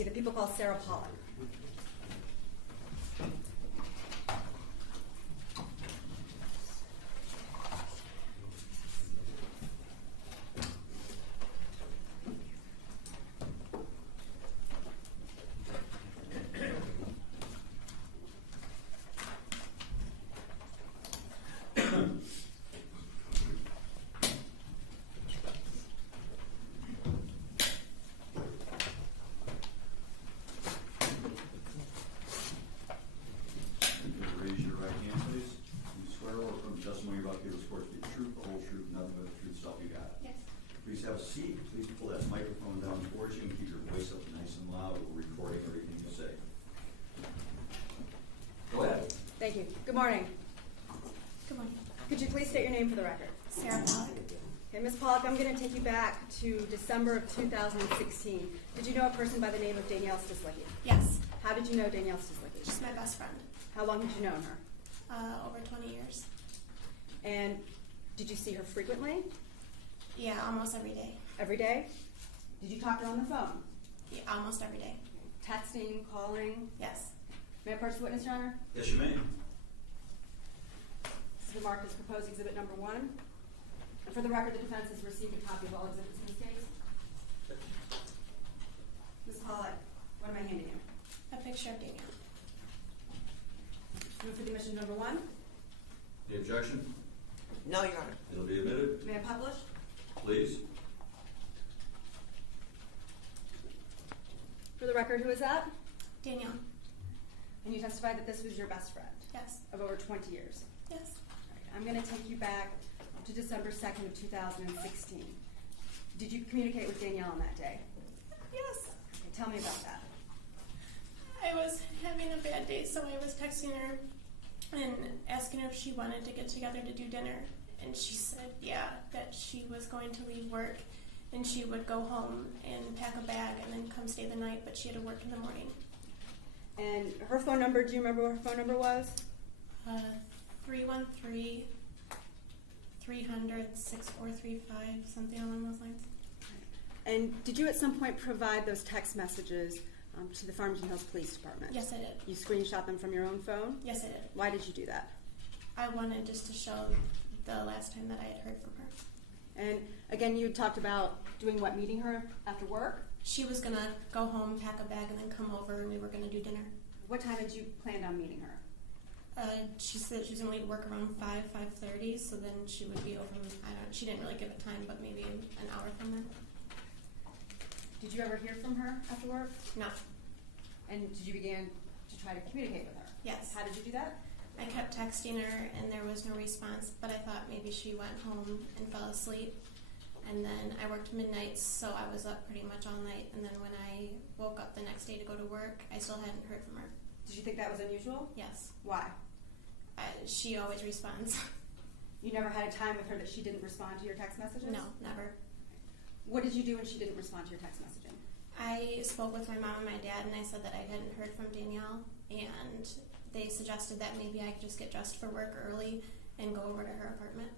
you. The people call Sarah Pollock. Please have a seat. Please pull that microphone down towards you and keep your voice up nice and loud. We're recording everything you say. Go ahead. Thank you. Good morning. Good morning. Could you please state your name for the record? Sarah Pollock. Okay, Ms. Pollock, I'm going to take you back to December of 2016. Did you know a person by the name of Danielle Stislicki? Yes. How did you know Danielle Stislicki? She's my best friend. How long had you known her? Over 20 years. And did you see her frequently? Yeah, almost every day. Every day? Did you talk to her on the phone? Yeah, almost every day. Texting, calling? Yes. May I approach the witness, Your Honor? Yes, you may. This is marked as proposed exhibit number 1. And for the record, the defense has received a copy of all exhibits in this case. Ms. Pollock, what am I handing you? A picture of Danielle. Move for the admission number 1. The objection? No, Your Honor. It'll be admitted. May I publish? Please. For the record, who is that? Danielle. And you testified that this was your best friend Yes. of over 20 years. Yes. All right, I'm going to take you back to December 2nd of 2016. Did you communicate with Danielle on that day? Yes. Okay, tell me about that. I was having a bad day, so I was texting her and asking her if she wanted to get together to do dinner. And she said, yeah, that she was going to leave work and she would go home and pack a bag and then come stay the night, but she had to work in the morning. And her phone number, do you remember what her phone number was? 313-300-6435, something along those lines. And did you at some point provide those text messages to the Farmington Hills Police Department? Yes, I did. You screenshot them from your own phone? Yes, I did. Why did you do that? I wanted just to show the last time that I had heard from her. And again, you talked about doing what, meeting her after work? She was going to go home, pack a bag, and then come over, and we were going to do dinner. What time did you plan on meeting her? She said she was going to leave work around 5:30, so then she would be over, she didn't really give a time, but maybe an hour from then. Did you ever hear from her after work? No. And did you begin to try to communicate with her? Yes. How did you do that? I kept texting her, and there was no response, but I thought maybe she went home and fell asleep. And then I worked midnights, so I was up pretty much all night. And then when I woke up the next day to go to work, I still hadn't heard from her. Did you think that was unusual? Yes. Why? She always responds. You never had a time with her that she didn't respond to your text messages? No, never. What did you do when she didn't respond to your text messaging? I spoke with my mom and my dad, and I said that I hadn't heard from Danielle, and they suggested that maybe I could just get dressed for work early and go over to her apartment.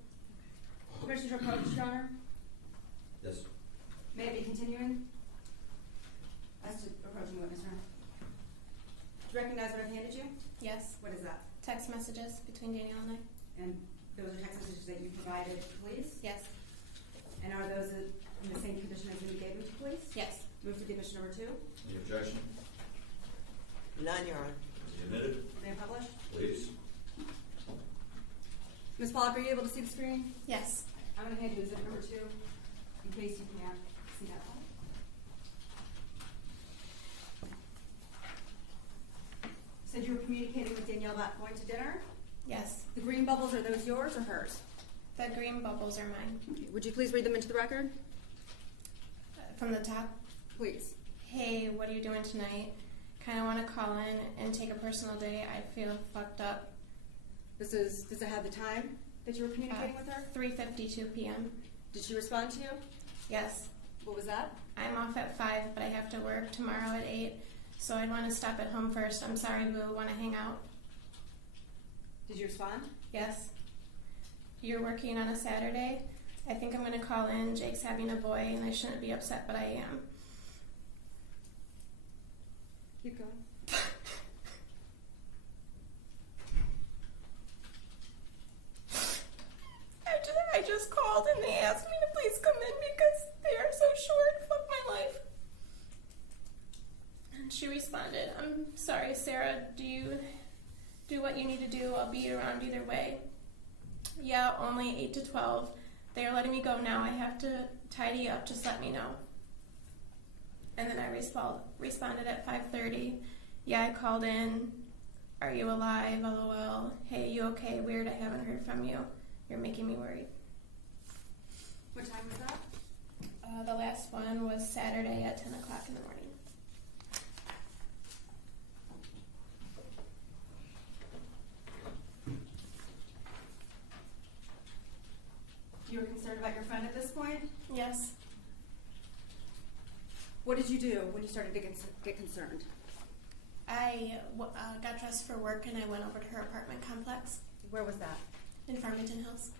Commissioner Coach, Your Honor? Yes. May I be continuing? As to approaching the witness, Your Honor. Do you recognize what I've handed you? Yes. What is that? Text messages between Danielle and I. And those are text messages that you provided to police? Yes. And are those in the same condition as you gave them to police? Yes. Move to the admission number 2. The objection? None, Your Honor. Be admitted. May I publish? Please. Ms. Pollock, are you able to see the screen? Yes. I'm going to hand you exhibit number 2 in case you can't see that one. You said you were communicating with Danielle about going to dinner? Yes. The green bubbles, are those yours or hers? The green bubbles are mine. Okay. Would you please read them into the record? From the top. Please. Hey, what are you doing tonight? Kind of want to call in and take a personal day. I feel fucked up. Does it have the time that you were communicating with her? 3:52 p.m. Did she respond to you? Yes. What was that? I'm off at 5, but I have to work tomorrow at 8, so I'd want to stop at home first. I'm sorry, boo. Want to hang out? Did you respond? Yes. You're working on a Saturday? I think I'm going to call in. Jake's having a boy, and I shouldn't be upset, but I am. Keep going. I just called and they asked me to please come in because they are so short. Fuck my life. And she responded, I'm sorry, Sarah. Do what you need to do. I'll be around either way. Yeah, only 8 to 12. They're letting me go now. I have to tidy up. Just let me know. And then I responded at 5:30. Yeah, I called in. Are you alive? LOL. Hey, you okay? Weird, I haven't heard from you. You're making me worried. What time was that? The last one was Saturday at 10 o'clock in the morning. You were concerned about your friend at this point? Yes. What did you do when you started to get concerned? I got dressed for work and I went over to her apartment complex Where was that? in Farmington Hills.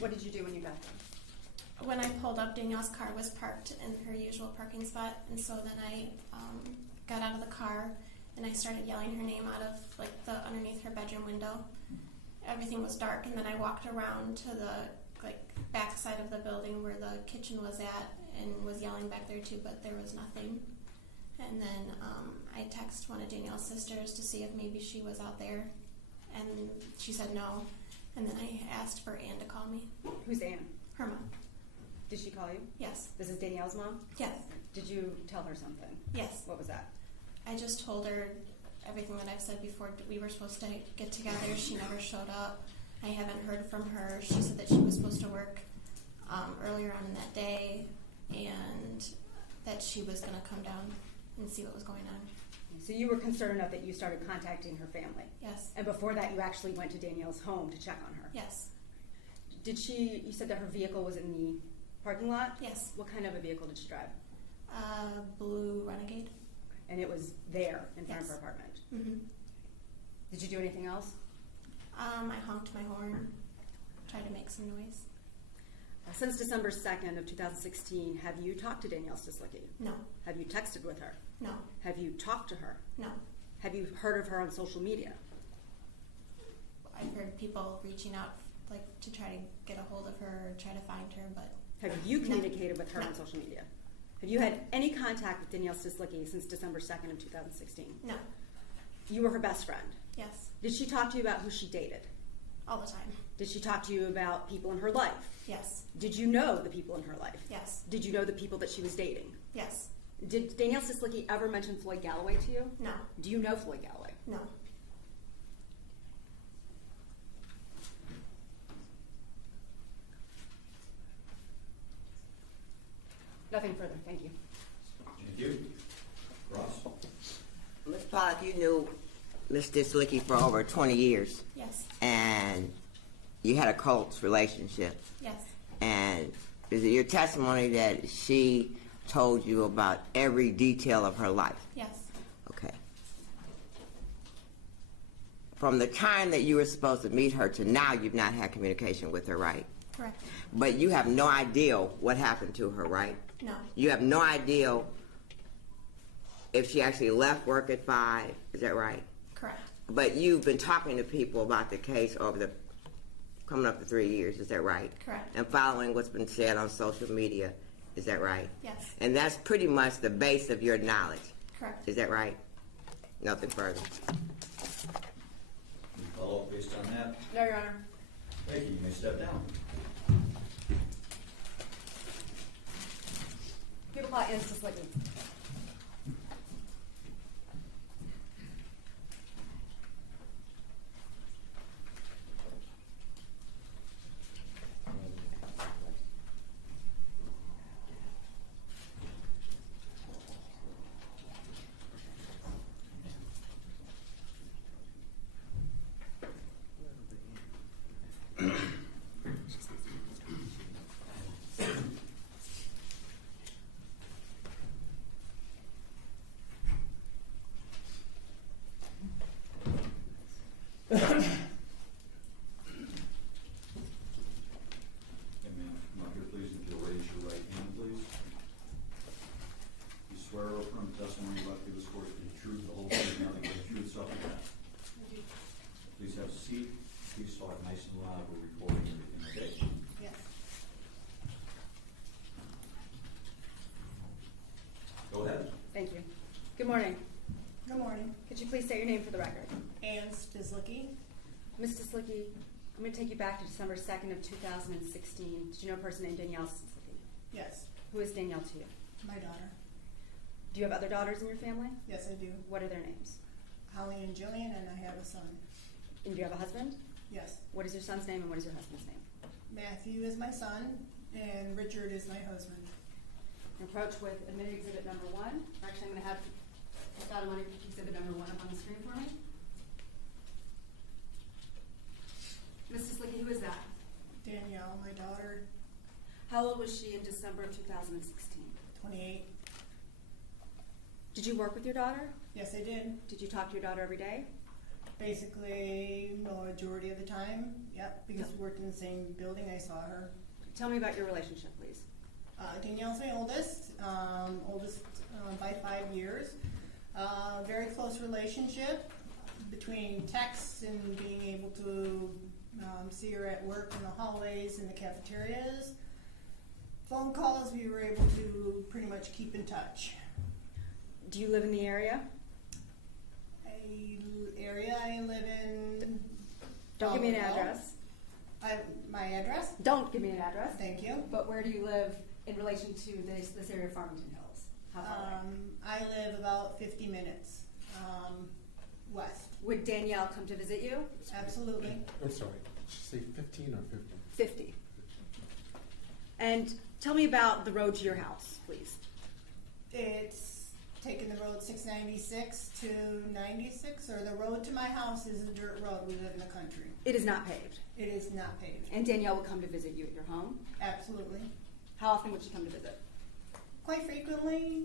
What did you do when you got there? When I pulled up, Danielle's car was parked in her usual parking spot, and so then I got out of the car and I started yelling her name out of the underneath her bedroom window. Everything was dark, and then I walked around to the back side of the building where the kitchen was at and was yelling back there too, but there was nothing. And then I texted one of Danielle's sisters to see if maybe she was out there, and she said no. And then I asked for Ann to call me. Who's Ann? Her mom. Did she call you? Yes. This is Danielle's mom? Yes. Did you tell her something? Yes. What was that? I just told her everything that I've said before. We were supposed to get together. She never showed up. I haven't heard from her. She said that she was supposed to work earlier on in that day, and that she was going to come down and see what was going on. So you were concerned enough that you started contacting her family? Yes. And before that, you actually went to Danielle's home to check on her? Yes. You said that her vehicle was in the parking lot? Yes. What kind of a vehicle did she drive? Blue Renegade. And it was there in front of Yes. her apartment? Mm-hmm. Did you do anything else? I honked my horn, tried to make some noise. Since December 2nd of 2016, have you talked to Danielle Stislicki? No. Have you texted with her? No. Have you talked to her? No. Have you heard of her on social media? I've heard people reaching out to try to get a hold of her or try to find her, but Have you communicated with her No. on social media? Have you had any contact with Danielle Stislicki since December 2nd of 2016? no. You were her best friend. Yes. Did she talk to you about who she dated? All the time. Did she talk to you about people in her life? Yes. Did you know the people in her life? Yes. Did you know the people that she was dating? Yes. Did Danielle Stislicki ever mention Floyd Galloway to you? No. Do you know Floyd Galloway? No. Nothing further. Thank you. Thank you. Ross? Ms. Pollock, you knew Ms. Stislicki for over 20 years, Yes. and you had a close relationship. Yes. And is it your testimony that she told you about every detail of her life? Yes. Okay. From the time that you were supposed to meet her to now, you've not had communication with her, right? Correct. But you have no idea what happened to her, right? No. You have no idea if she actually left work at 5, is that right? Correct. But you've been talking to people about the case over the coming up to 3 years, is that right? Correct. And following what's been said on social media, is that right? Yes. And that's pretty much the base of your knowledge, Correct. is that right? Nothing further. Any follow-up based on that? No, Your Honor. Thank you. You may step down. People call Ann Stislicki. testimony you're about to give this court is the truth, the whole truth, nothing but the truth, so help you God. Please have a seat. Please talk nice and loud. We're recording everything, okay? Yes. Go ahead. Thank you. Good morning. Good morning. Could you please state your name for the record? Danielle Stislicki. Ms. Stislicki, I'm going to take you back to December 2nd of 2016. Did you know a person named Danielle Stislicki? Yes. Who is Danielle to you? My daughter. Do you have other daughters in your family? Yes, I do. What are their names? Holly and Jillian, and I have a son. And do you have a husband? Yes. What is your son's name and what is your husband's name? Matthew is my son, and Richard is my husband. Approach with admitted exhibit number 1. Actually, I'm going to have Scott and exhibit number 1 up on the screen for me. Ms. Stislicki, who is that? Danielle, my daughter, How old was she in December of 2016? 28. Did you work with your daughter? Yes, I did. Did you talk to your daughter every day? Basically, majority of the time. Yep, because we worked in the same building. I saw her. Tell me about your relationship, please. Danielle's my oldest, by 5 years. Very close relationship between texts and being able to see her at work in the hallways and the cafeterias. Phone calls, we were able to pretty much keep in touch. Do you live in the area? I live in. Don't give me an Belleville. address. My address? Don't give me an address. Thank you. But where do you live in relation to this area of Farmington Hills? How far away? I live about 50 minutes west. Would Danielle come to visit you? Absolutely. I'm sorry, did you say 15 or 50? 50. And tell me about the road to your house, please. It's taking the road 696 to 96, or the road to my house is a dirt road. We live in the country. It is not paved. It is not paved. And Danielle will come to visit you at your home? Absolutely. How often would she come to visit? Quite frequently,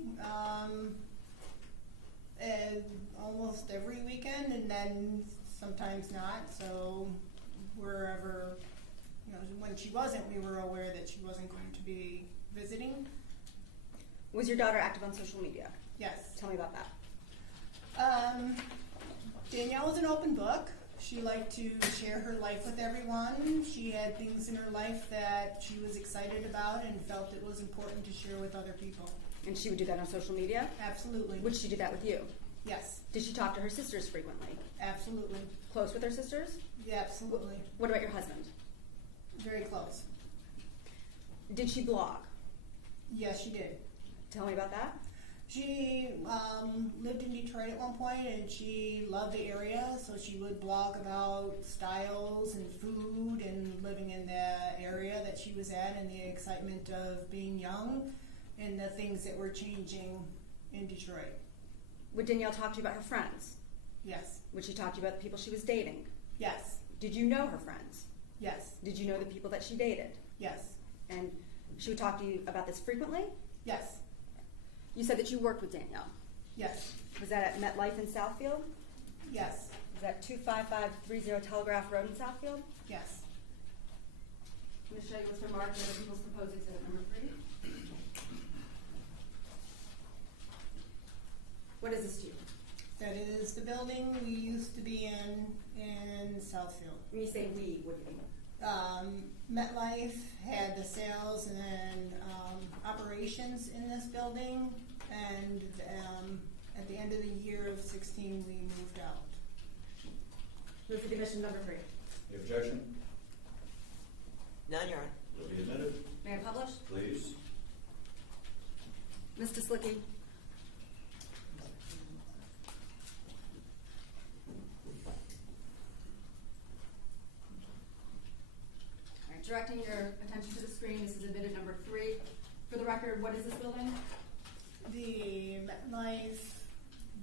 almost every weekend, and then sometimes not. So wherever, when she wasn't, we were aware that she wasn't going to be visiting. Was your daughter active on social media? Yes. Tell me about that. Danielle was an open book. She liked to share her life with everyone. She had things in her life that she was excited about and felt it was important to share with other people. And she would do that on social media? Absolutely. Would she do that with you? Yes. Did she talk to her sisters frequently? Absolutely. Close with her sisters? Yeah, absolutely. What about your husband? Very close. Did she blog? Yes, she did. Tell me about that. She lived in Detroit at one point, and she loved the area, so she would blog about styles and food and living in the area that she was at and the excitement of being young and the things that were changing in Detroit. Would Danielle talk to you about her friends? Yes. Would she talk to you about the people she was dating? Yes. Did you know her friends? Yes. Did you know the people that she dated? Yes. And she would talk to you about this frequently? Yes. You said that you worked with Danielle. Yes. Was that at MetLife in Southfield? Yes. Was that 25530 Telegraph Road in Southfield? Yes. I'm going to show you what's remarked in the People's Proposed Exhibit number 3. What is this to you? That is the building we used to be in Southfield. When you say we, what do you mean? MetLife had the sales and operations in this building, and at the end of the year of 16, we moved out. Move for condition number 3. Any objection? None, Your Honor. Will be admitted. May I publish? Please. Ms. Stislicki. Directing your attention to the screen, this is exhibit number 3. For the record, what is this building? The MetLife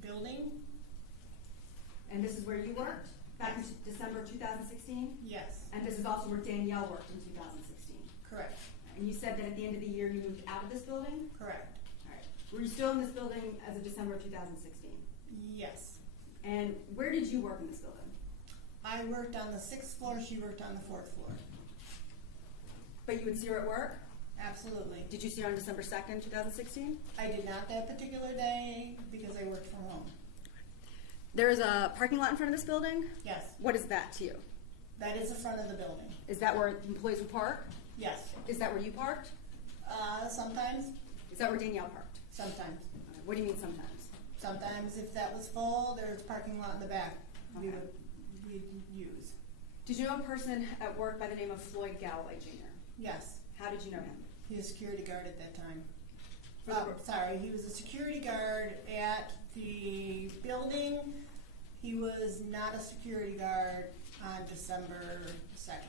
building? And this is where you worked back in December 2016? Yes. And this is also where Danielle worked in 2016? Correct. And you said that at the end of the year you moved out of this building? Correct. All right. Were you still in this building as of December 2016? Yes. And where did you work in this building? I worked on the 6th floor, she worked on the 4th floor. But you would see her at work? Absolutely. Did you see her on December 2nd, 2016? I did not that particular day because I worked from home. There is a parking lot in front of this building. Yes, What is that to you? that is the front of the building. Is that where employees would park? Yes, Is that where you parked? sometimes, Is that where Danielle parked? sometimes. What do you mean sometimes? Sometimes if that was full, there's a parking lot in the back we'd use. Did you know a person at work by the name of Floyd Galloway Jr.? Yes, How did you know him? he was a security guard at that time. For the- Sorry, he was a security guard at the building. He was not a security guard on December 2nd.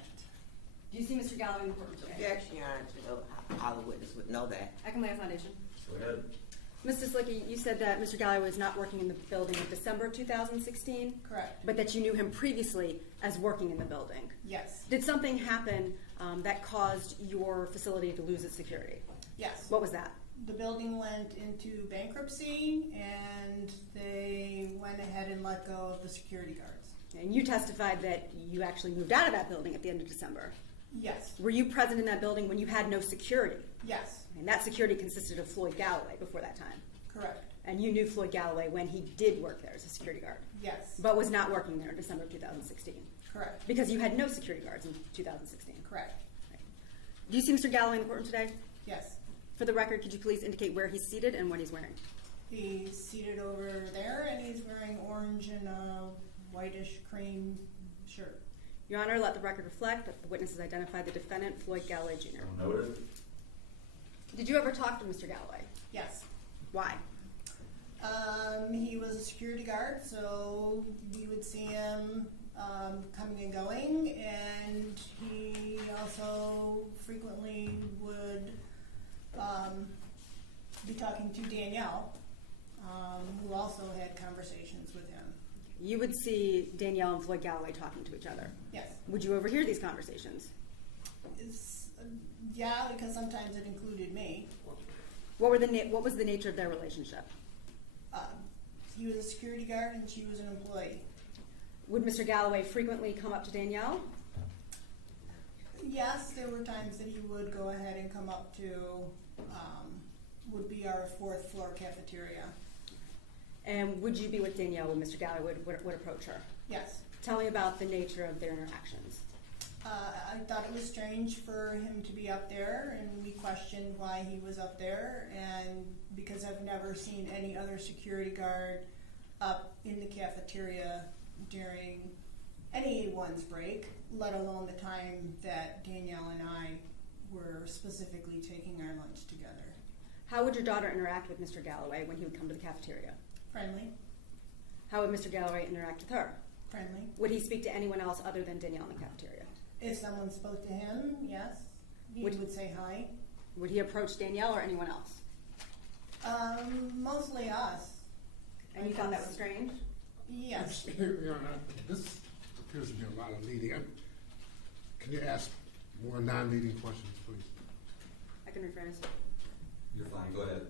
Do you see Mr. Galloway in the courtroom today? Objection, Your Honor, to know how the witness would know that. I can lay a foundation. Go ahead. Ms. Stislicki, you said that Mr. Galloway was not working in the building in December 2016, Correct. but that you knew him previously as working in the building. Yes. Did something happen that caused your facility to lose its security? Yes. What was that? The building went into bankruptcy and they went ahead and let go of the security guards. And you testified that you actually moved out of that building at the end of December. Yes. Were you present in that building when you had no security? Yes. And that security consisted of Floyd Galloway before that time. Correct. And you knew Floyd Galloway when he did work there as a security guard, Yes. but was not working there in December of 2016. Correct. Because you had no security guards in 2016. Correct. Do you see Mr. Galloway in the courtroom today? Yes. For the record, could you please indicate where he's seated and what he's wearing? He's seated over there and he's wearing orange and a whitish cream shirt. Your Honor, let the record reflect that the witnesses identified the defendant, Floyd Galloway Jr. So noted. Did you ever talk to Mr. Galloway? Yes. Why? He was a security guard, so we would see him coming and going, and he also frequently would be talking to Danielle, who also had conversations with him. You would see Danielle and Floyd Galloway talking to each other. Yes. Would you overhear these conversations? Yeah, because sometimes it included me. What was the nature of their relationship? He was a security guard and she was an employee. Would Mr. Galloway frequently come up to Danielle? Yes, there were times that he would go ahead and come up to, would be our 4th floor cafeteria. And would you be with Danielle when Mr. Galloway would approach her? Yes. Tell me about the nature of their interactions. I thought it was strange for him to be up there, and we questioned why he was up there, and because I've never seen any other security guard up in the cafeteria during anyone's break, let alone the time that Danielle and I were specifically taking our lunch together. How would your daughter interact with Mr. Galloway when he would come to the cafeteria? Friendly. How would Mr. Galloway interact with her? Friendly. Would he speak to anyone else other than Danielle in the cafeteria? If someone spoke to him, yes, he would say hi. Would he approach Danielle or anyone else? Mostly us. And you found that was strange? Yes. Your Honor, this appears to be a lot of leading. Can you ask more non-leading questions, please? I can rephrase. You're fine, go ahead.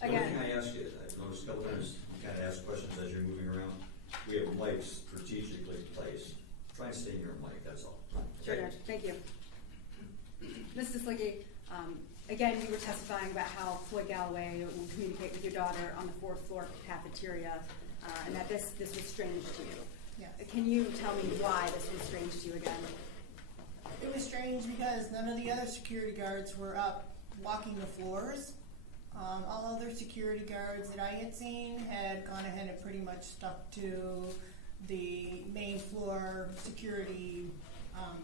The Again. only thing I ask you, I've noticed a couple times, you kind of ask questions as you're moving around. We have mics strategically placed. Try and stay in your mic, that's all. Sure, Judge. Thank you. Ms. Stislicki, again, you were testifying about how Floyd Galloway would communicate with your daughter on the 4th floor cafeteria, and that this was strange to you. Yes. Can you tell me why this was strange to you again? It was strange because none of the other security guards were up walking the floors. All other security guards that I had seen had gone ahead and pretty much stuck to the main floor security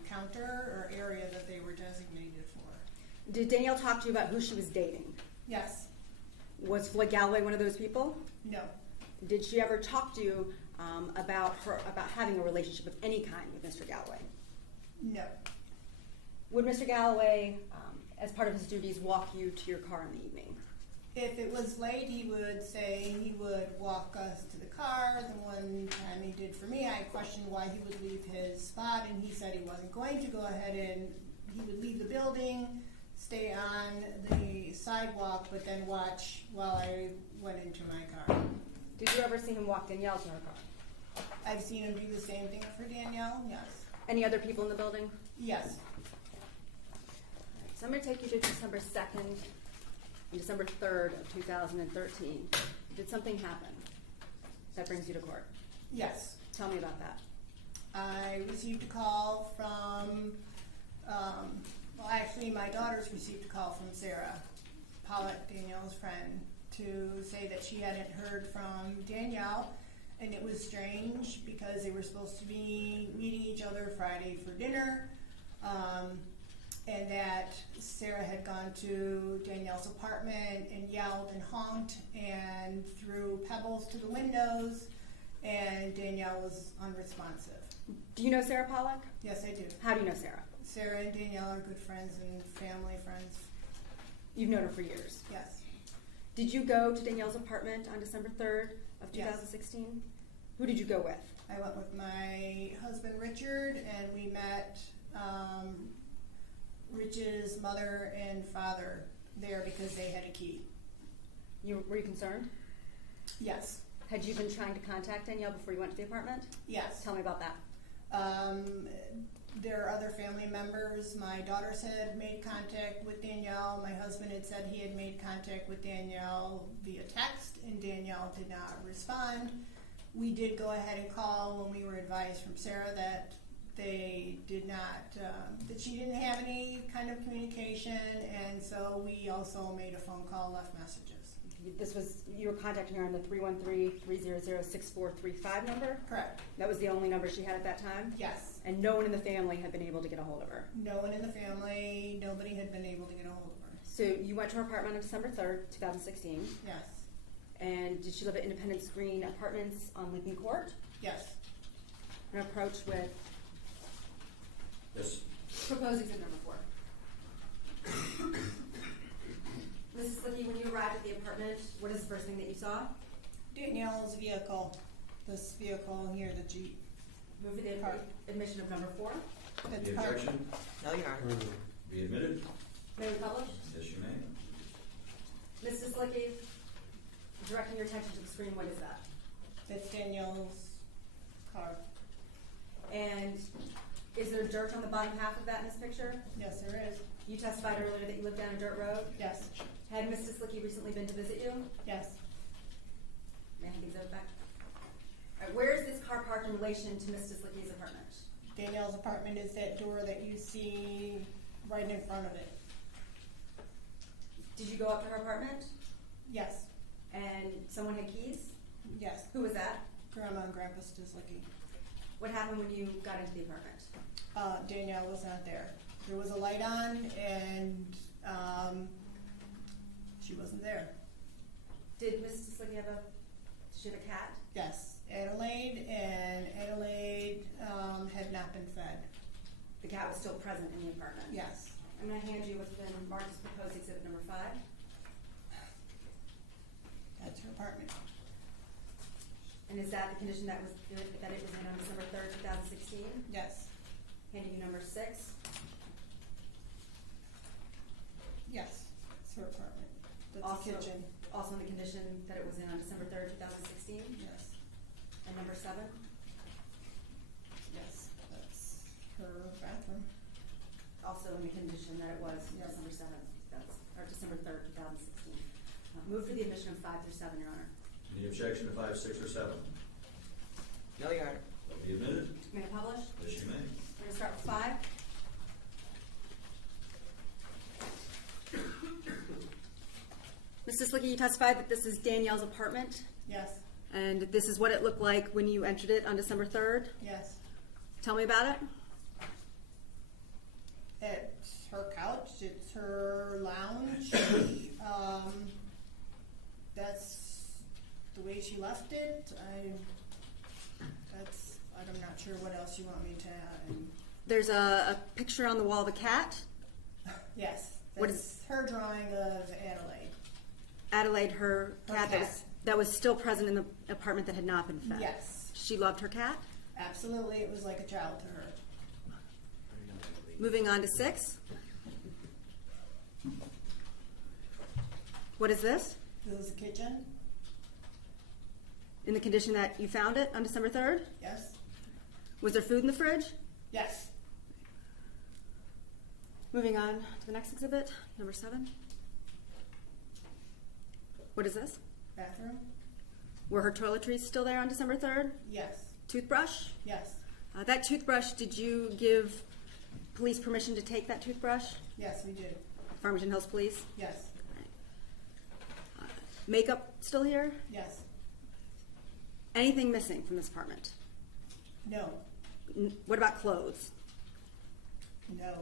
counter or area that they were designated for. Did Danielle talk to you about who she was dating? Yes. Was Floyd Galloway one of those people? No. Did she ever talk to you about having a relationship of any kind with Mr. Galloway? No. Would Mr. Galloway, as part of his duties, walk you to your car in the evening? If it was late, he would say he would walk us to the car. The one time he did for me, I questioned why he would leave his spot, and he said he wasn't going to go ahead and he would leave the building, stay on the sidewalk, but then watch while I went into my car. Did you ever see him walk Danielle to her car? I've seen him do the same thing for Danielle, yes. Any other people in the building? Yes. So I'm going to take you to December 2nd and December 3rd of 2013. Did something happen that brings you to court? Yes. Tell me about that. I received a call from, well, actually, my daughters received a call from Sarah Pollock, Danielle's friend, to say that she hadn't heard from Danielle, and it was strange because they were supposed to be meeting each other Friday for dinner, and that Sarah had gone to Danielle's apartment and yelled and honked and threw pebbles to the windows, and Danielle was unresponsive. Do you know Sarah Pollock? Yes, I do. How do you know Sarah? Sarah and Danielle are good friends and family friends. You've known her for years. Yes. Did you go to Danielle's apartment on December 3rd of Yes. 2016? Who did you go with? I went with my husband Richard, and we met Rich's mother and father there because they had a key. Were you concerned? Yes. Had you been trying to contact Danielle before you went to the apartment? Yes. Tell me about that. There are other family members. My daughters had made contact with Danielle. My husband had said he had made contact with Danielle via text, and Danielle did not respond. We did go ahead and call when we were advised from Sarah that they did not, that she didn't have any kind of communication, and so we also made a phone call, left messages. You were contacting her on the 313-300-6435 number? Correct. That was the only number she had at that time? Yes. And no one in the family had been able to get a hold of her? No one in the family, nobody had been able to get a hold of her. So you went to her apartment on December 3rd, 2016. Yes. And did she live at Independence Green Apartments on Lincoln Court? Yes. An approach with Yes. proposed exhibit number 4. Mrs. Slicki, when you arrived at the apartment, what is the first thing that you saw? Danielle's vehicle, this vehicle here, the Jeep. Move to the Car. admission of number 4. That's The part- objection No, Your Honor. be admitted. May we publish? Yes, you may. Mrs. Slicki, directing your attention to the screen, what is that? That's Danielle's car. And is there dirt on the bottom half of that in this picture? Yes, there is. You testified earlier that you lived down a dirt road. Yes. Had Mrs. Slicki recently been to visit you? Yes. May I have the exhibit back? All right, where is this car parked in relation to Mrs. Slicki's apartment? Danielle's apartment is that door that you see right in front of it. Did you go up to her apartment? Yes. And someone had keys? Yes. Who was that? Grandma and Grandpa Stislicki. What happened when you got into the apartment? Danielle was not there. There was a light on, and she wasn't there. Did Mrs. Slicki have a cat? Yes. Adelaide had not been fed. The cat was still present in the apartment? Yes. I'm going to hand you what's been marked as proposed exhibit number 5. That's her apartment. And is that the condition that it was in on December 3rd, 2016? Yes. Handing you number 6. Yes. It's her apartment. That's Also, the kitchen. also in the condition that it was in on December 3rd, 2016. Yes. And number 7. Yes. That's her bathroom. Also in the condition that it was Yes. December 7th, or December 3rd, 2016. Move for the admission of 5 through 7, Your Honor. Any objection to 5, 6, or 7? No, Your Honor. They'll be admitted. May I publish? Yes, you may. We're going to start with 5. Mrs. Slicki, you testified that this is Danielle's apartment, Yes. and this is what it looked like when you entered it on December 3rd. Yes. Tell me about it. It's her couch. It's her lounge. That's the way she left it. I'm not sure what else you want me to add. There's a picture on the wall of a cat. Yes. What That's her drawing of Adelaide. Adelaide, her Her cat, cat. that was still present in the apartment that had not been fed. Yes. She loved her cat. Absolutely. It was like a child to her. Moving on to 6. What is this? This is the kitchen. In the condition that you found it on December 3rd? Yes. Was there food in the fridge? Yes. Moving on to the next exhibit, number 7. What is this? Bathroom? Were her toiletries still there on December 3rd? Yes. Toothbrush? Yes. That toothbrush, did you give police permission to take that toothbrush? Yes, we did. Farmington Hills Police? Yes. Makeup still here? Yes. Anything missing from this apartment? No. What about clothes? No.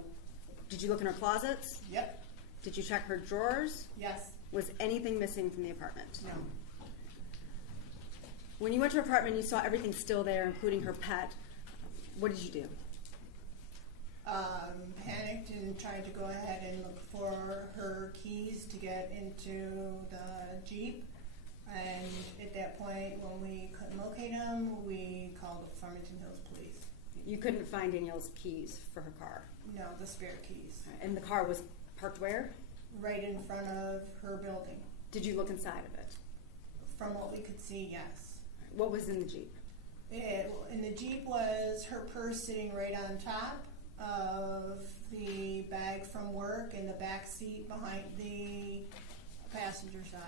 Did you look in her closets? Yep. Did you check her drawers? Yes. Was anything missing from the apartment? No. When you went to her apartment, you saw everything still there, including her pet. What did you do? Panicked and tried to go ahead and look for her keys to get into the Jeep. And at that point, when we couldn't locate them, we called the Farmington Hills Police. You couldn't find Danielle's keys for her car. No, the spare keys. And the car was parked where? Right in front of her building. Did you look inside of it? From what we could see, yes. What was in the Jeep? In the Jeep was her purse sitting right on top of the bag from work in the back seat behind the passenger side.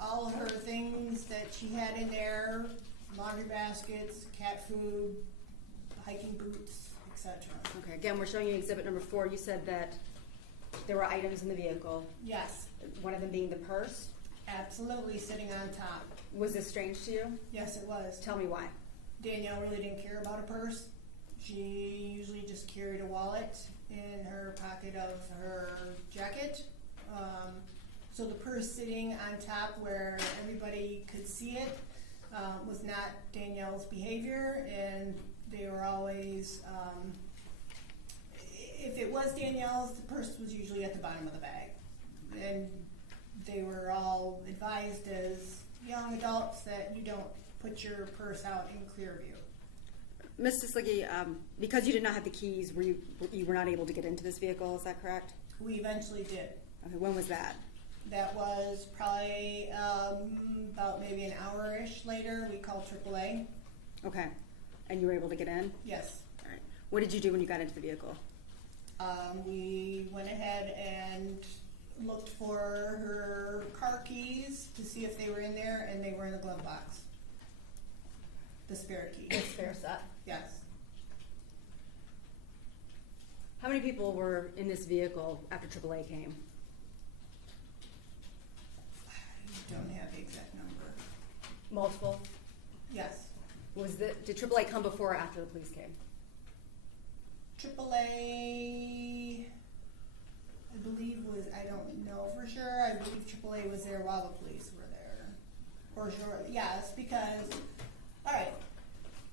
All of her things that she had in there, laundry baskets, cat food, hiking boots, etc. Okay, again, we're showing you exhibit number 4. You said that there were items in the vehicle, Yes, one of them being the purse. absolutely sitting on top. Was this strange to you? Yes, it was. Tell me why. Danielle really didn't care about a purse. She usually just carried a wallet in her pocket of her jacket. So the purse sitting on top where everybody could see it was not Danielle's behavior, and they were always, if it was Danielle's, the purse was usually at the bottom of the bag. And they were all advised as young adults that you don't put your purse out in clear view. Ms. Stislicki, because you did not have the keys, you were not able to get into this vehicle, is that correct? We eventually did. Okay, when was that? That was probably about maybe an hour-ish later. We called AAA. Okay, and you were able to get in? Yes. All right. What did you do when you got into the vehicle? We went ahead and looked for her car keys to see if they were in there, and they were in the glove box. The spare keys. Spare set. Yes. How many people were in this vehicle after AAA came? I don't have the exact number. Multiple? Yes. Did AAA come before or after the police came? AAA, I believe I don't know for sure. I believe AAA was there while the police were there. Or sure, yes, because, all right,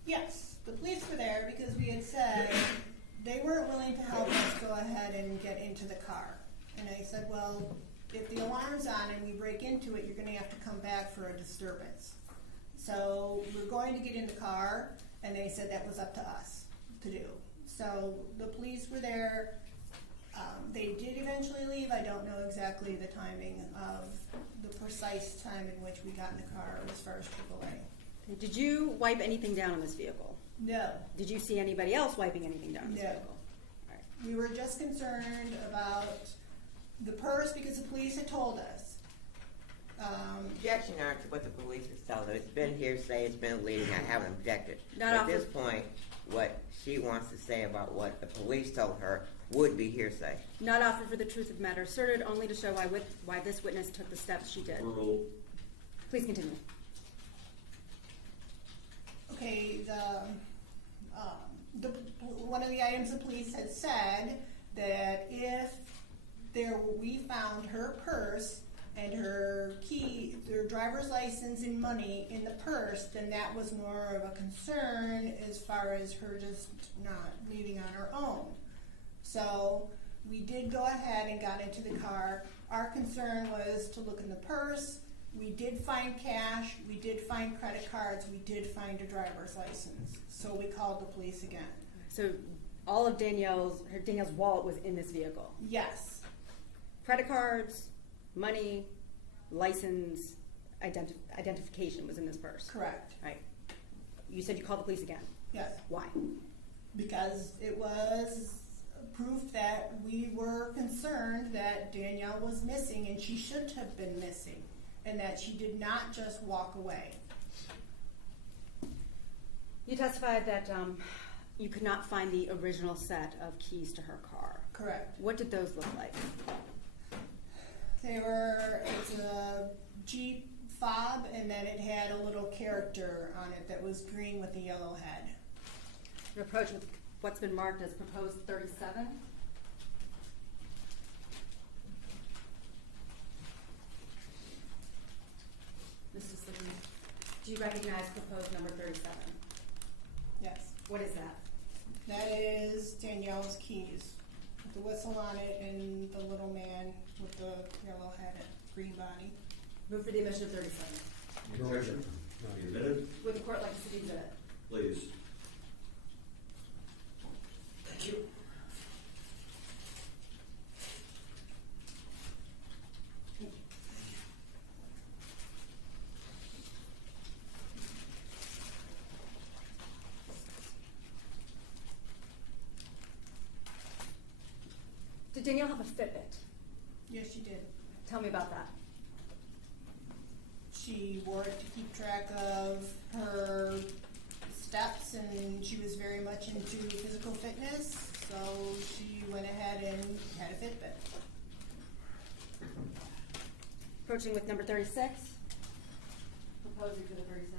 yes, the police were there because we had said they weren't willing to help us go ahead and get into the car. And I said, well, if the alarm's on and we break into it, you're going to have to come back for a disturbance. So we're going to get in the car, and they said that was up to us to do. So the police were there. They did eventually leave. I don't know exactly the timing of the precise time in which we got in the car as far as AAA. Did you wipe anything down on this vehicle? No. Did you see anybody else wiping anything down on this No. vehicle? All right. We were just concerned about the purse because the police had told us. Objection are to what the police has told her. It's been hearsay, it's been leading, I haven't objected. Not At off this of- point, what she wants to say about what the police told her would be hearsay. Not offered for the truth of the matter asserted, only to show why this witness took the steps she did. Overruled. Please continue. Okay, one of the items the police had said that if we found her purse and her key, their driver's license and money in the purse, then that was more of a concern as far as her just not leaving on her own. So we did go ahead and got into the car. Our concern was to look in the purse. We did find cash, we did find credit cards, we did find a driver's license. So we called the police again. So all of Danielle's wallet was in this vehicle. Yes, Credit cards, money, license, identification was in this purse. correct. Right. You said you called the police again. Yes, Why? because it was proof that we were concerned that Danielle was missing and she shouldn't have been missing, and that she did not just walk away. You testified that you could not find the original set of keys to her car. Correct. What did those look like? It's a Jeep fob, and then it had a little character on it that was green with a yellow head. Your approach with what's been marked as proposed 37. Mrs. Slisky, do you recognize proposed number 37? Yes. What is that? That is Danielle's keys, with the whistle on it and the little man with the yellow head and green body. Move for the admission of 37. Any objection? Be admitted, Would the court like to see the exhibit? please. Thank you. Did Danielle have a Fitbit? Yes, she did. Tell me about that. She wore it to keep track of her steps, and she was very much into physical fitness, so she went ahead and had a Fitbit. Approaching with number 36. Proposing for the 36.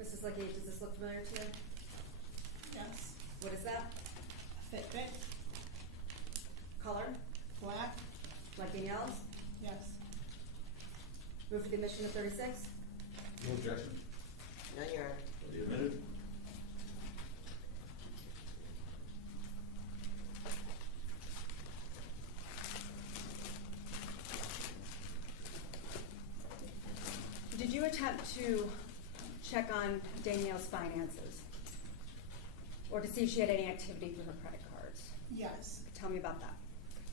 Mrs. Slisky, does this look familiar to you? Yes. What is that? A Fitbit, Color? black, Like Danielle's? yes. Move for the admission of 36. No objection. No, Your Honor. Be admitted. Did you attempt to check on Danielle's finances? Or to see if she had any activity through her credit cards? Yes. Tell me about that.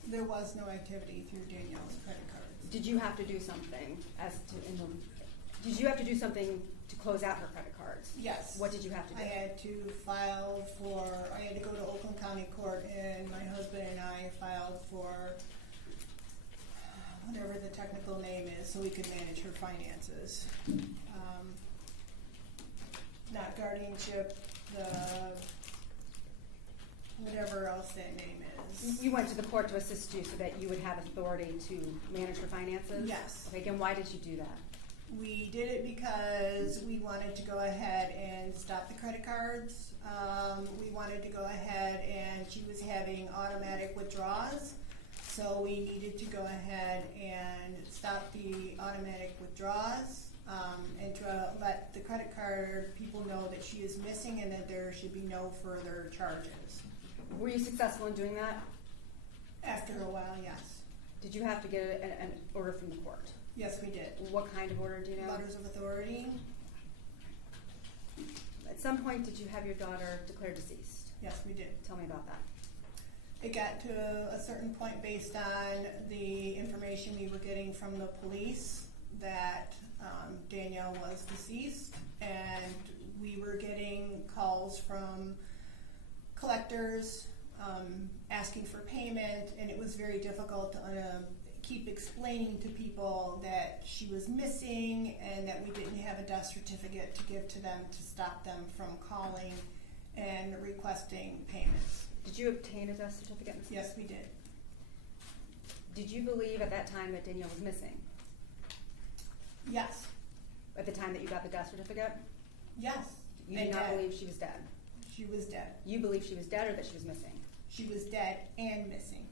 There was no activity through Danielle's credit cards. Did you have to do something did you have to do something to close out her credit cards? Yes. What did you have to do? I had to I had to go to Oakland County Court, and my husband and I filed for whatever the technical name is, so we could manage her finances. Not guardianship, whatever else that name is. You went to the court to assist you so that you would have authority to manage her finances? Yes. Okay, again, why did you do that? We did it because we wanted to go ahead and stop the credit cards. We wanted to go ahead, and she was having automatic withdrawals, so we needed to go ahead and stop the automatic withdrawals, and to let the credit card people know that she is missing and that there should be no further charges. Were you successful in doing that? After a while, yes. Did you have to get an order from the court? Yes, we did. What kind of order, do you know? Letters of authority? At some point, did you have your daughter declared deceased? Yes, we did. Tell me about that. It got to a certain point based on the information we were getting from the police that Danielle was deceased, and we were getting calls from collectors asking for payment, and it was very difficult to keep explaining to people that she was missing and that we didn't have a death certificate to give to them to stop them from calling and requesting payments. Did you obtain a death certificate? Mrs. Yes, we did. Did you believe at that time that Danielle was missing? Yes. At the time that you got the death certificate? Yes. You And did not dead. believe she was dead? She was dead. You believe she was dead or that she was missing? She was dead and missing.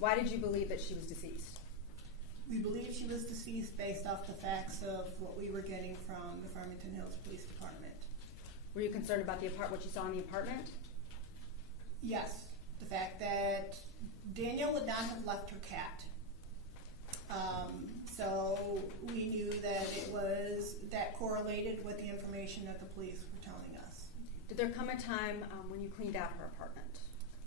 Why did you believe that she was deceased? We believe she was deceased based off the facts of what we were getting from the Farmington Hills Police Department. Were you concerned about what you saw in the apartment? Yes. The fact that Danielle would not have left her cat. So we knew that that correlated with the information that the police were telling us. Did there come a time when you cleaned out her apartment?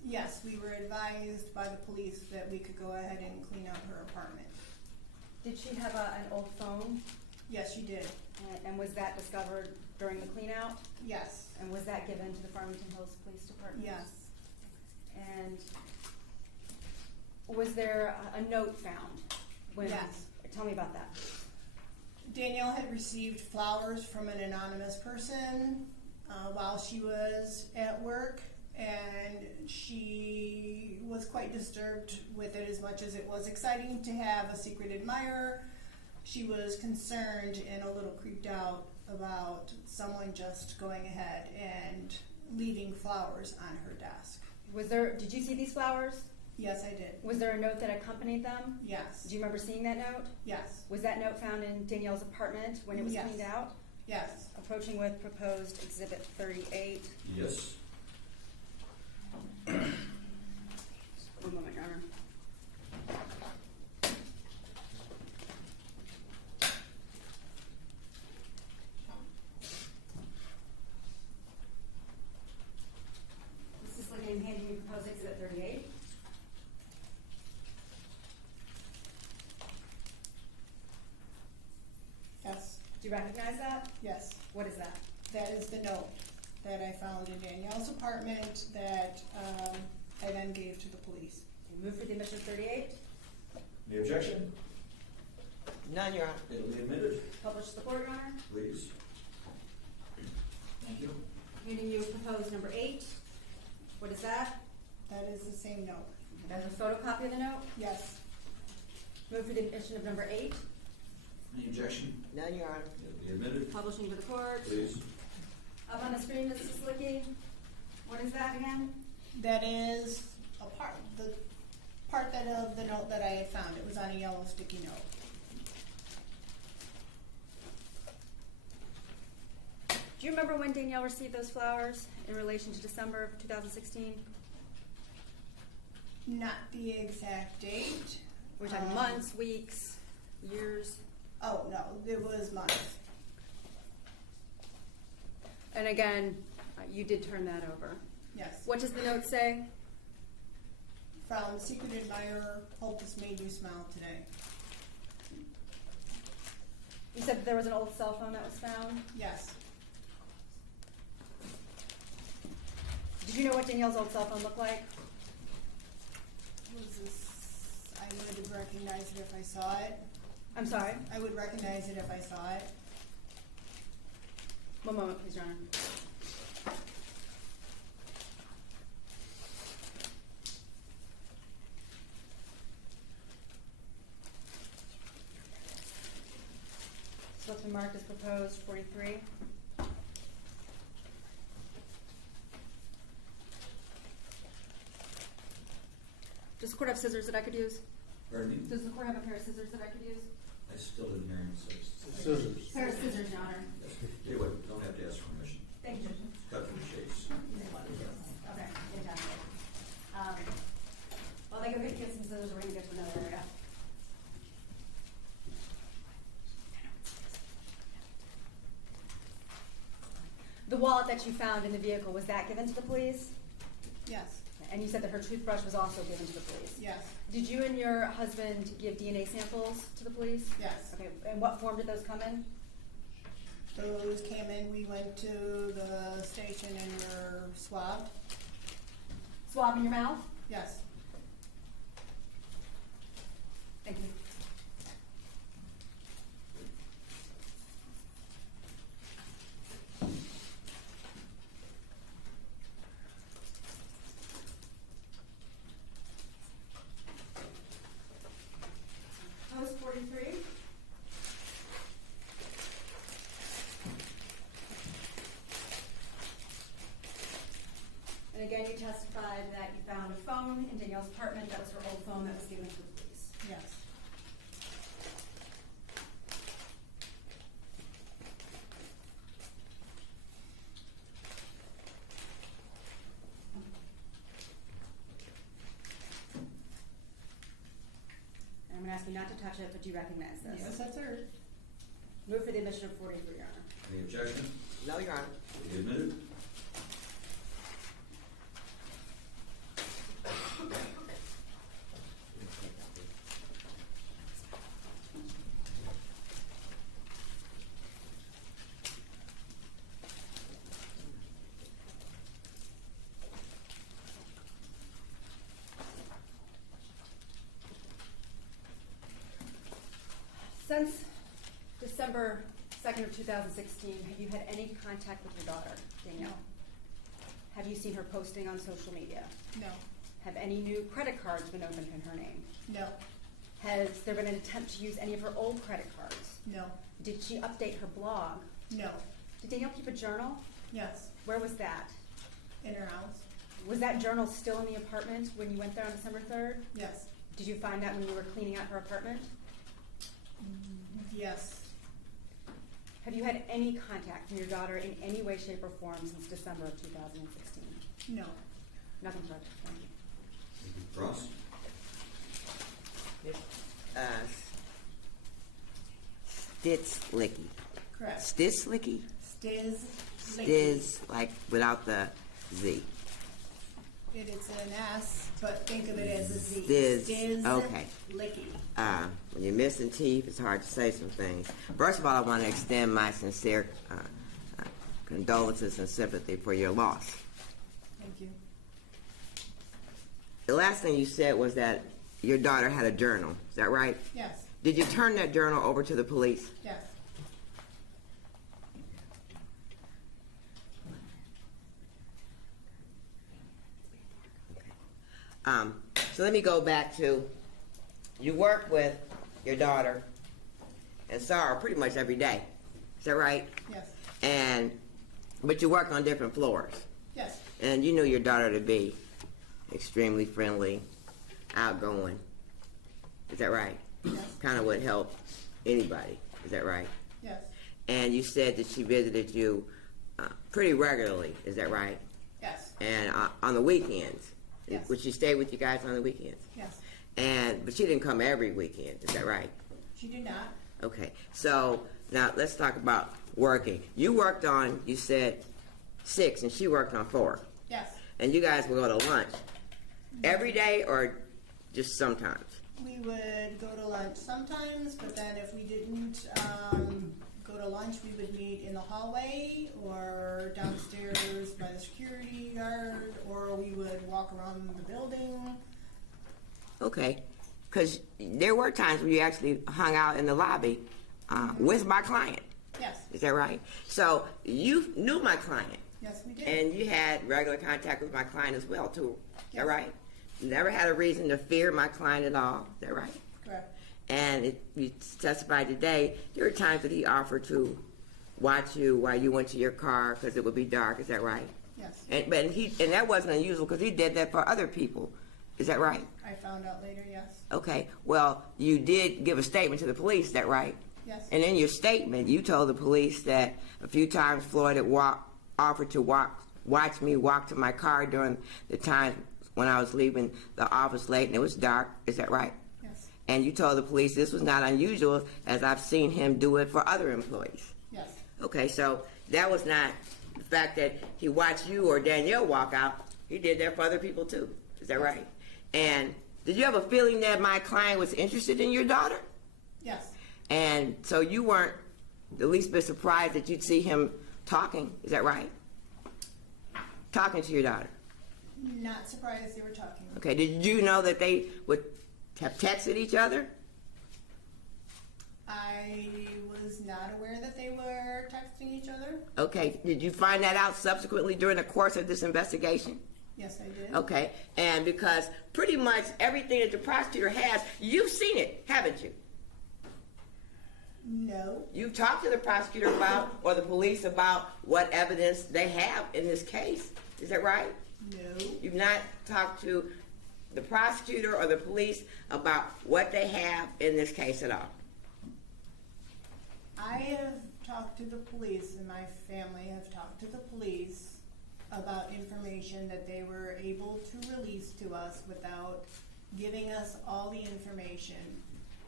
Yes, we were advised by the police that we could go ahead and clean out her apartment. Did she have an old phone? Yes, she did. And was that discovered during the clean out? Yes. And was that given to the Farmington Hills Police Department? Yes. And was there a note found? Yes. Tell me about that. Danielle had received flowers from an anonymous person while she was at work, and she was quite disturbed with it. As much as it was exciting to have a secret admirer, she was concerned and a little creeped out about someone just going ahead and leaving flowers on her desk. Did you see these flowers? Yes, I did. Was there a note that accompanied them? Yes. Do you remember seeing that note? Yes. Was that note found in Danielle's apartment when it was Yes. cleaned out? Yes. Approaching with proposed exhibit 38. Yes. One moment, Your Honor. This is like in handing you proposed exhibit 38. Yes. Do you recognize that? Yes. What is that? That is the note that I found in Danielle's apartment that I then gave to the police. You move for the admission of 38. Any objection? None, Your Honor. It'll be admitted, Publish the court, Your Honor. please. Thank you. Handing you proposed number 8. What is that? That is the same note. That's a photocopy of the note. Yes. Move for the admission of number 8. Any objection? None, Your Honor. It'll be admitted, Publishing to the court. please. Up on the screen, Mrs. Slislicki. What is that again? That is the part of the note that I had found. It was on a yellow sticky note. Do you remember when Danielle received those flowers in relation to December of 2016? Not the exact date. We're talking months, weeks, years. Oh, no, it was months. And again, you did turn that over. Yes. What does the note say? From Secret Admirer, hope this made you smile today. You said that there was an old cell phone that was found. Yes. Did you know what Danielle's old cell phone looked like? Was this? I would recognize it if I saw it. I'm sorry. I would recognize it if I saw it. One moment, please, Your Honor. So it's been marked as proposed 43. Does the court have scissors that I could use? Pardon me? Does the court have a pair of scissors that I could use? I still didn't hear him say. Scissors. Pair of scissors, Your Honor. Anyway, don't have to ask permission. Thank you. Cut to the chase. Okay, fantastic. Well, they go get some scissors, we're gonna get to another area. The wallet that you found in the vehicle, was that given to the police? Yes. And you said that her toothbrush was also given to the police? Yes. Did you and your husband give DNA samples to the police? Yes. Okay, and what form did those come in? Those came in, we went to the station and were swabbed. Swab in your mouth? Yes. Thank you. Post 43. And again, you testified that you found a phone in Danielle's apartment. That was her old phone that was given to the police. Yes. And I'm going to ask you not to touch it, but do you recognize this? Yes, that's her. Move for the admission of 43, Your Honor. Any objection? No, Your Honor. It'll be admitted. Since December 2nd of 2016, have you had any contact with your daughter, Danielle? Have you seen her posting on social media? No. Have any new credit cards been opened in her name? No. Has there been an attempt to use any of her old credit cards? No. Did she update her blog? No. Did Danielle keep a journal? Yes. Where was that? In her house? Was that journal still in the apartment when you went there on December 3rd? Yes. Did you find that when you were cleaning out her apartment? Yes. Have you had any contact from your daughter in any way, shape, or form since December of 2016? No. Nothing further. Thank you. Ross? Stislicki. Correct. Stislicki? Stiz. Like without the Z. It is an S, but think of it as a Z. Stiz. Okay. Licky. When you're missing teeth, it's hard to say some things. First of all, I want to extend my sincere condolences and sympathy for your loss. Thank you. The last thing you said was that your daughter had a journal. Is that right? Yes. Did you turn that journal over to the police? Yes. So let me go back to, you work with your daughter and saw her pretty much every day. Is that right? Yes. But you work on different floors. Yes. And you knew your daughter to be extremely friendly, outgoing. Is that right? Yes. Kind of would help anybody. Is that right? Yes. And you said that she visited you pretty regularly. Is that right? Yes. And on the weekends. Yes. Would she stay with you guys on the weekends? Yes. But she didn't come every weekend. Is that right? She did not. Okay. So now let's talk about working. You worked on, you said 6, and she worked on 4. Yes. And you guys would go to lunch every day or just sometimes? We would go to lunch sometimes, but then if we didn't go to lunch, we would meet in the hallway or downstairs by the security guard, or we would walk around the building. Okay. Because there were times when you actually hung out in the lobby with my client. Yes. Is that right? So you knew my client. Yes, we did. And you had regular contact with my client as well, too. Is Yes. that right? You never had a reason to fear my client at all. Is that right? Correct. And you testified today, there were times that he offered to watch you while you went to your car because it would be dark. Is that right? Yes. And that wasn't unusual because he did that for other people. Is that right? I found out later, yes. Okay. Well, you did give a statement to the police. Is that right? Yes. And in your statement, you told the police that a few times Floyd had offered to watch me walk to my car during the time when I was leaving the office late and it was dark. Is that right? Yes. And you told the police this was not unusual as I've seen him do it for other employees. Yes. Okay, so that was not the fact that he watched you or Danielle walk out. He did that for other people too. Is that right? And did you have a feeling that my client was interested in your daughter? Yes. And so you weren't the least bit surprised that you'd see him talking. Is that right? Talking to your daughter. Not surprised they were talking. Okay, did you know that they would have texted each other? I was not aware that they were texting each other. Okay, did you find that out subsequently during the course of this investigation? Yes, I did. Okay, and because pretty much everything that the prosecutor has, you've seen it, haven't you? No. You've talked to the prosecutor about, or the police about, what evidence they have in this case. Is that right? No. You've not talked to the prosecutor or the police about what they have in this case at all? I have talked to the police, and my family have talked to the police about information that they were able to release to us without giving us all the information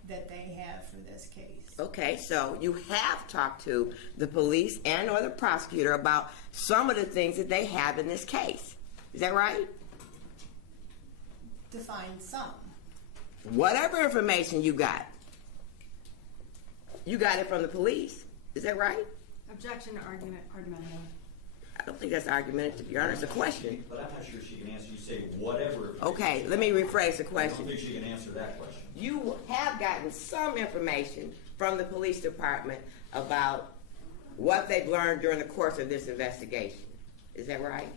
that they have for this case. Okay, so you have talked to the police and or the prosecutor about some of the things that they have in this case. Is that right? To find some. Whatever information you got it from the police. Is that right? Objection to argumentative. I don't think that's argumentative, Your Honor. It's a question. But I'm not sure she can answer. You say whatever. Okay, let me rephrase the I don't question. think she can answer that question. You have gotten some information from the police department about what they've learned during the course of this investigation. Is that right?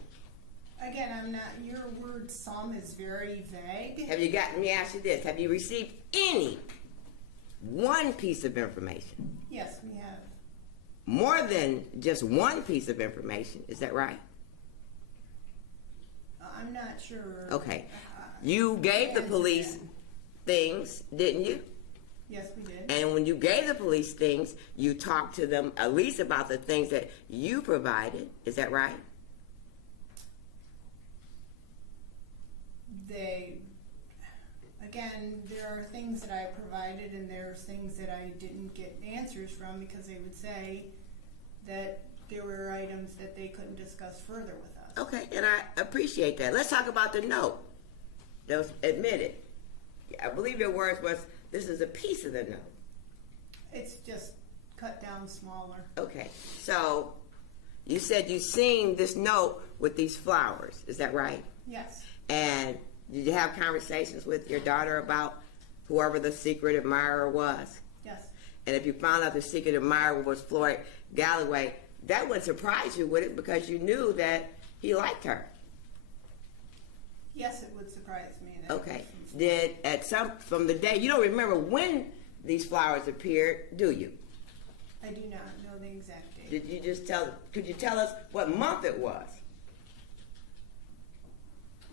Again, I'm not, your word some is very vague. Have you got, let me ask you this, have you received any one piece of information? Yes, we have. More than just one piece of information, is that right? I'm not sure. Okay. You gave the Answer police that. things, didn't you? Yes, we did. And when you gave the police things, you talked to them at least about the things that you provided, is that right? Again, there are things that I provided and there's things that I didn't get answers from because they would say that there were items that they couldn't discuss further with us. Okay, and I appreciate that. Let's talk about the note that was admitted. I believe your words was, this is a piece of the note. It's just cut down smaller. Okay, so you said you seen this note with these flowers, is that right? Yes. And did you have conversations with your daughter about whoever the secret admirer was? Yes. And if you found out the secret admirer was Floyd Galloway, that would surprise you, would it? Because you knew that he liked her. Yes, it would surprise me. That Okay. was From the day, you don't remember when these flowers appeared, do you? I do not know the exact date. Did you just could you tell us what month it was?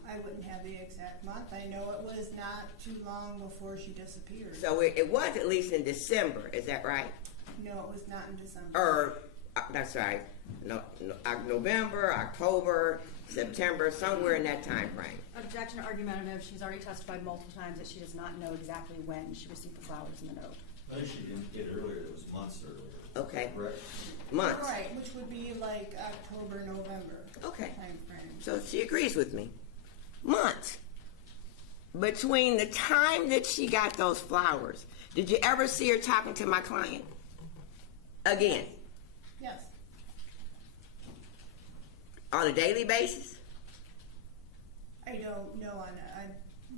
I wouldn't have the exact month. I know it was not too long before she disappeared. So it was at least in December, is that right? No, it was not in December. Or, that's right, November, October, September, somewhere in that time frame. Objection argumentative. She's already testified multiple times that she does not know exactly when she received the flowers in the note. I think she didn't get it earlier. It was months earlier. Okay. Correct? Months. Right, which would be like October, November. Okay. Time frame. So she agrees with me. Months. Between the time that she got those flowers, did you ever see her talking to my client? Again? Yes. On a daily basis? I don't know. I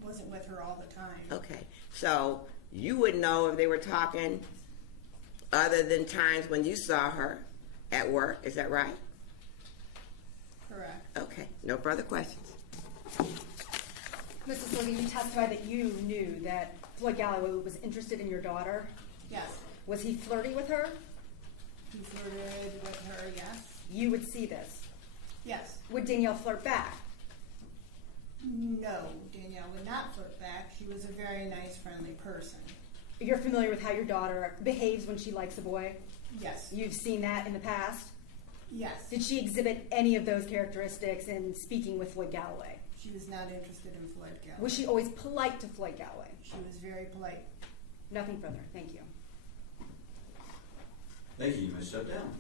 wasn't with her all the time. Okay. So you would know if they were talking other than times when you saw her at work. Is that right? Correct. Okay. No further questions. Mrs. Slislicky, you testified that you knew that Floyd Galloway was interested in your daughter. Yes. Was he flirty with her? He flirted with her, yes. You would see this. Yes. Would Danielle flirt back? No, Danielle would not flirt back. She was a very nice, friendly person. You're familiar with how your daughter behaves when she likes a boy? Yes. You've seen that in the past? Yes. Did she exhibit any of those characteristics in speaking with Floyd Galloway? She was not interested in Floyd Galloway. Was she always polite to Floyd Galloway? She was very polite. Nothing further. Thank you. Thank you. You may sit down.